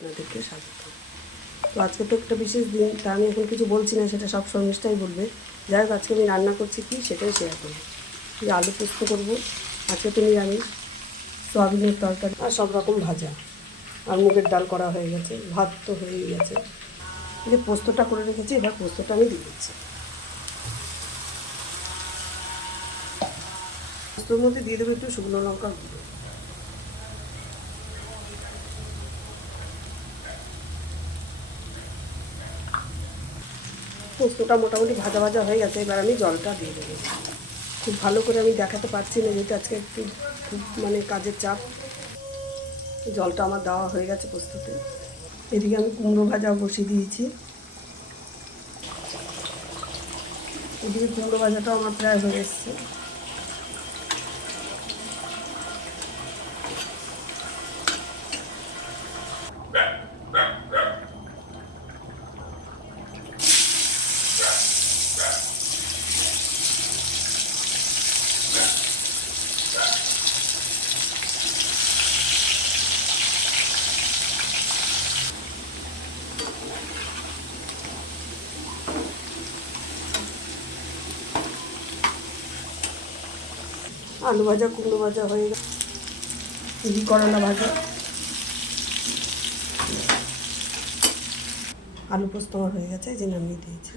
আপনাদেরকে স্বাগত। তো আজকে তো একটা বিশেষ দিন, তা আমি এখন কিছু বলছি না, সেটা সব শর্মিষ্ঠাই বলবে। যাই হোক, আজকে আমি রান্না করছি কি সেটাই শেয়ার করবো। যে আলু পোস্ত করবো, আজকে তো নিরামিষ, সোয়াবিনের তরকারি আর সব রকম ভাজা, আর মুগের ডাল করা হয়ে গেছে, ভাত তো হয়েই গেছে। যে পোস্তটা করে রেখেছি, এবার পোস্তটা আমি দিয়ে দিচ্ছি। পোস্তর মধ্যে দিয়ে দেবো একটু শুকনো লঙ্কার গুঁড়ো। পোস্তটা মোটামুটি ভাজা ভাজা হয়ে গেছে, এবার আমি জলটা দিয়ে দেবো। খুব ভালো করে আমি দেখাতে পারছি না, যেহেতু আজকে একটু খুব কাজের চাপ। জলটা আমার দেওয়া হয়ে গেছে পোস্ততে। এদিকে আমি কুমড়ো ভাজা বসিয়ে দিয়েছি। এদিকে কুমড়ো ভাজাটাও আমার প্রায় হয়ে এসছে। আলু ভাজা কুমড়ো ভাজা হয়ে গেছে। এদিকে করলা ভাজা, আলু পোস্ত আমার হয়ে গেছে, এই যে নামিয়ে দিয়েছি।